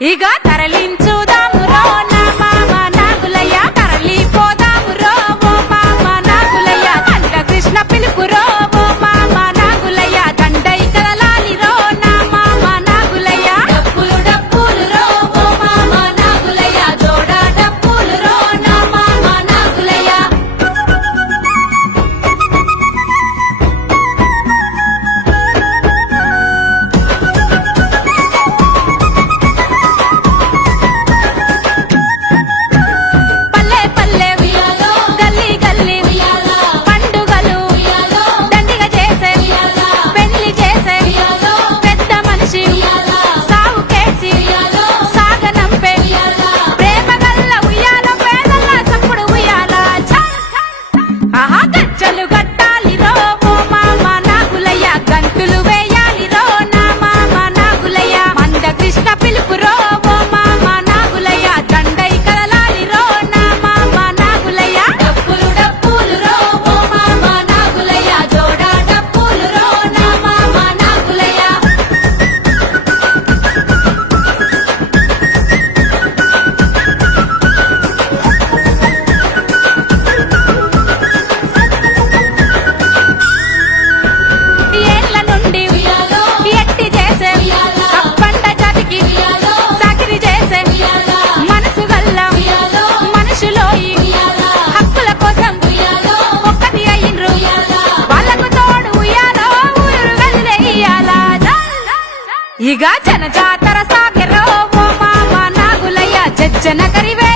ఇక తరలించుదాము రో నా మామ నాగులయ్య తరలిపోదాము రో ఓ మామ నాగులయ్య అంత కృష్ణ పిలుపు రో ఓ మామ నాగులయ్య దండై కదలాలి రో నా మామ నాగులయ్య డప్పులు డప్పులు రో ఓ మామ నాగులయ్య జోడ డప్పులు రో నా మామ నాగులయ్య పల్లె పల్లె ఉయ్యాలో గల్లీ గల్లీ ఉయ్యాలో పండుగలు ఉయ్యాలో దండిగ చేసే ఉయ్యాలో పెళ్లి చేసే ఉయ్యాలో పెద్ద మనిషి ఉయ్యాలో సాగు కేసి ఉయ్యాలో సాగనంపే ఉయ్యాలో ప్రేమ గల్ల ఉయ్యాలో పేదల సప్పుడు ఉయ్యాలో ఆహా గజ్జలు గట్టాలి రో ఓ మామ నాగులయ్య గంటులు వేయాలి రో నా మామ నాగులయ్య మంద కృష్ణ పిలుపు రో ఓ మామ నాగులయ్య దండై కదలాలి రో నా మామ నాగులయ్య డప్పులు డప్పులు రో ఓ మామ నాగులయ్య జోడ డప్పులు రో నా మామ నాగులయ్య ఏళ్ల నుండి ఉయ్యాలో ఎట్టి చేసే ఉయ్యాలో కప్పంట జాతికి ఉయ్యాలో సాకిరి చేసే ఉయ్యాలో మనసు గల్ల ఉయ్యాలో మనుషులో ఉయ్యాలో హక్కుల కోసం ఉయ్యాలో ఒక్కటి అయ్యిండ్రు ఉయ్యాలో వాళ్ళకు తోడు ఉయ్యాలో ఊరు వెళ్ళే ఇయ్యాలా ఇక జన జాతర సాగరో ఓ మామ నాగులయ్య జజ్జన కరివే